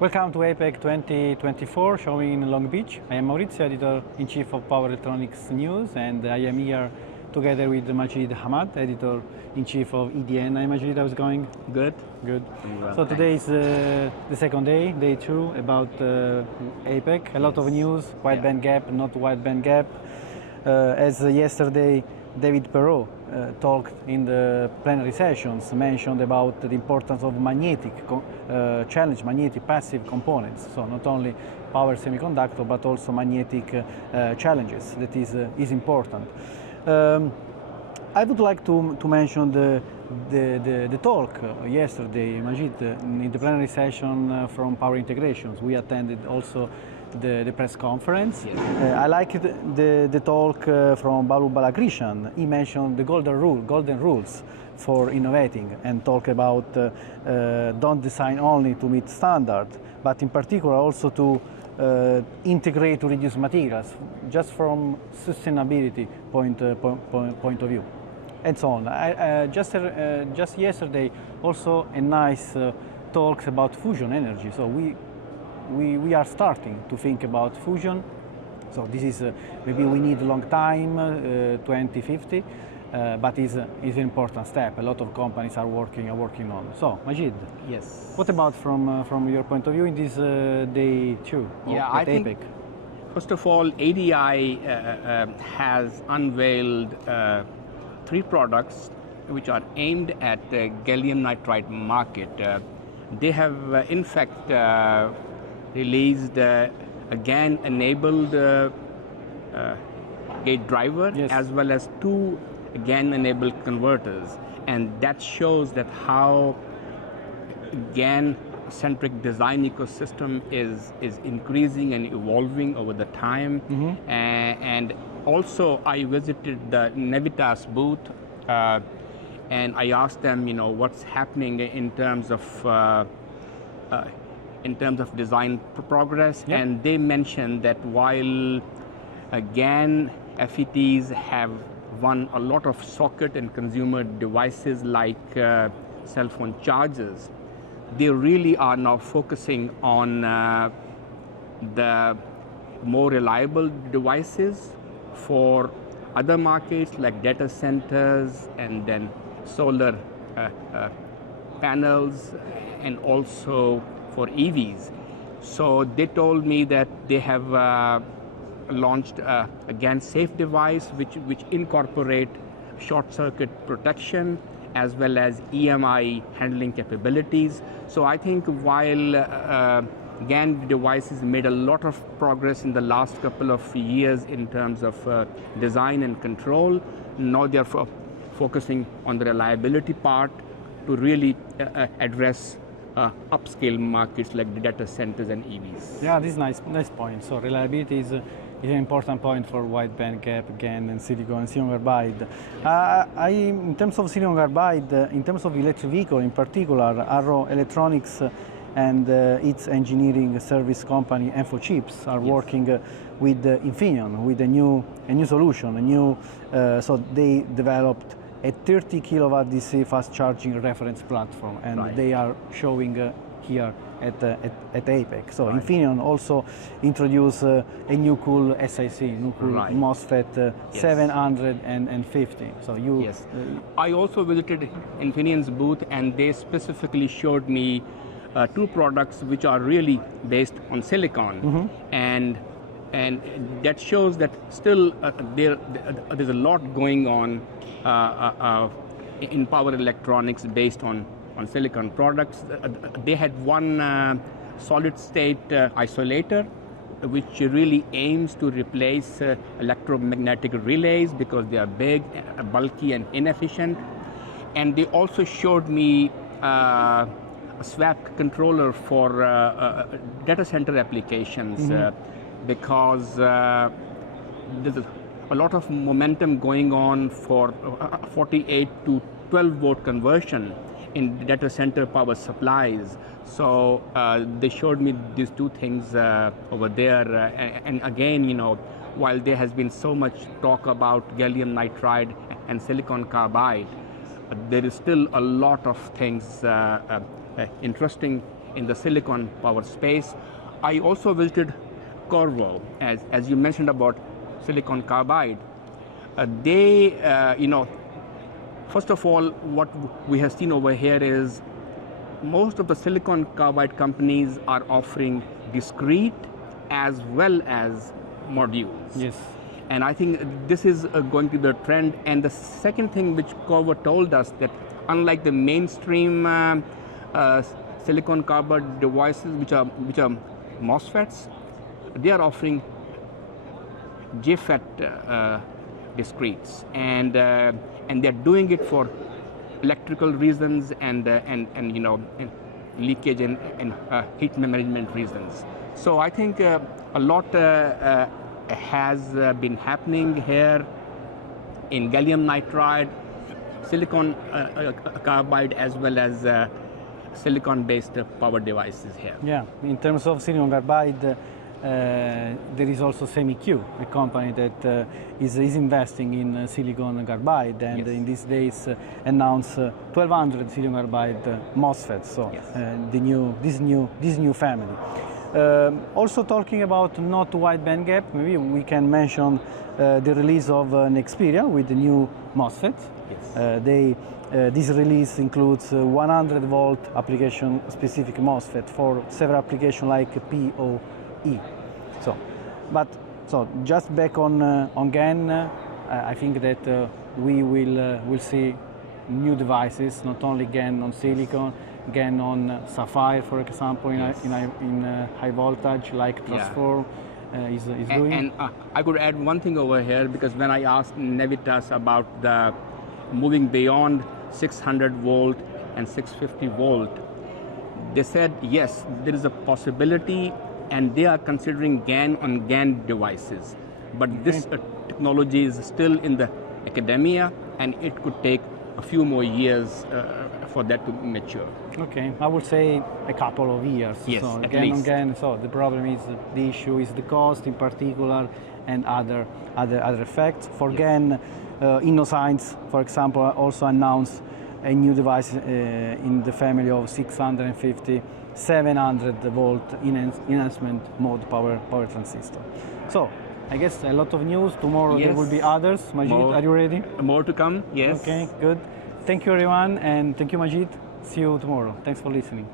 Welcome to APEC 2024, showing in Long Beach. I am Maurizio, Editor-in-Chief of Power Electronics News, and I am here together with Majeed Ahmad, Editor-in-Chief of EDN. Hi Majeed, how's it going? Good. Good. Well, so today is the second day, day 2, about APEC. A lot of news, wideband gap, not wideband gap. As yesterday, David Perot talked in the plenary sessions, mentioned about the importance of magnetic magnetic passive components. So not only power semiconductor, but also magnetic challenges. That is important. I would like to mention the talk yesterday, Majeed, in the plenary session from Power Integrations. We attended also the press conference. Yes. I liked the talk from Balu Balakrishan. He mentioned the golden rules for innovating, and talk about don't design only to meet standard, but in particular also to integrate to reduce materials, just from sustainability point of view, and so on. Just yesterday, also a nice talks about fusion energy. So we are starting to think about fusion. So this is maybe we need a long time, 2050, but is an important step. A lot of companies are working on. So Majeed, yes. what about from your point of view in this day 2? I think APEC? First of all, ADI has unveiled 3 products which are aimed at the gallium nitride market. They have in fact released a GaN-enabled gate driver, Yes. as well as 2 GaN-enabled converters, and that shows that how GaN-centric design ecosystem is increasing and evolving over the time. Mm-hmm. And also I visited the Navitas booth and I asked them, what's happening in terms of design progress. Yep. And they mentioned that while GaN FETs have won a lot of socket and consumer devices like cell phone chargers, they really are now focusing on the more reliable devices for other markets like data centers, and then solar panels, and also for EVs. So they told me that they have launched a GaN safe device which incorporate short circuit protection as well as EMI handling capabilities. So I think while GaN devices made a lot of progress in the last couple of years in terms of design and control, now they're focusing on the reliability part to really address upscale markets like the data centers and EVs. Yeah, this is nice point. So reliability is an important point for wideband gap, GaN, and silicon carbide. In terms of silicon carbide, in terms of electric vehicle in particular, Arrow Electronics and its engineering service company InfoChips are working with Infineon with a new solution. So they developed a 30 kilowatt DC fast charging reference platform, and they are showing here at APEC. So Infineon also introduced a new cool SiC, MOSFET 750. So I also visited Infineon's booth, and they specifically showed me 2 products which are really based on silicon, and that shows that still there's a lot going on in power electronics based on silicon products. They had one solid state isolator which really aims to replace electromagnetic relays because they are big, bulky, and inefficient. And they also showed me a swap controller for data center applications, because there's a lot of momentum going on for 48 to 12 volt conversion in data center power supplies. So they showed me these 2 things over there. And again, while there has been so much talk about gallium nitride and silicon carbide, there is still a lot of things interesting in the silicon power space. I also visited Qorvo, as you mentioned about silicon carbide. First of all, what we have seen over here is most of the silicon carbide companies are offering discrete as well as modules. Yes. And I think this is going to be the trend. And the second thing which Qorvo told us, that unlike the mainstream silicon carbide devices, which are MOSFETs, they are offering GFET discretes, and they're doing it for electrical reasons and leakage and heat management reasons. So I think a lot has been happening here in gallium nitride, silicon carbide, as well as silicon-based power devices here. Yeah, in terms of silicon carbide, there is also SemiQ, a company that is investing in silicon carbide, and yes. in these days announced 1200 silicon carbide MOSFETs. So yes. This new family. Also talking about not wide band gap, maybe we can mention the release of Nexperia with the new MOSFETs. Yes. This release includes 100 volt application specific MOSFET for several applications like PoE. So just back on GaN, I think that we will see new devices, not only GaN on silicon, GaN on sapphire, for example, in high voltage, like Transform is doing. And I could add one thing over here, because when I asked Navitas about the moving beyond 600 volt and 650 volt, they said yes, there is a possibility, and they are considering GaN on GaN devices. But this technology is still in the academia, and it could take a few more years for that to mature. Okay, I would say a couple of years. Yes, so at GaN least. on GaN. So the problem is, the issue is the cost in particular, and other effects. For GaN, InnoScience, for example, also announced a new device in the family of 650, 700 volt enhancement mode power transistor. So I guess a lot of news. Tomorrow there will be others. Majeed, are you ready? More to come, yes. Okay, good. Thank you everyone, and thank you Majeed. See you tomorrow. Thanks for listening.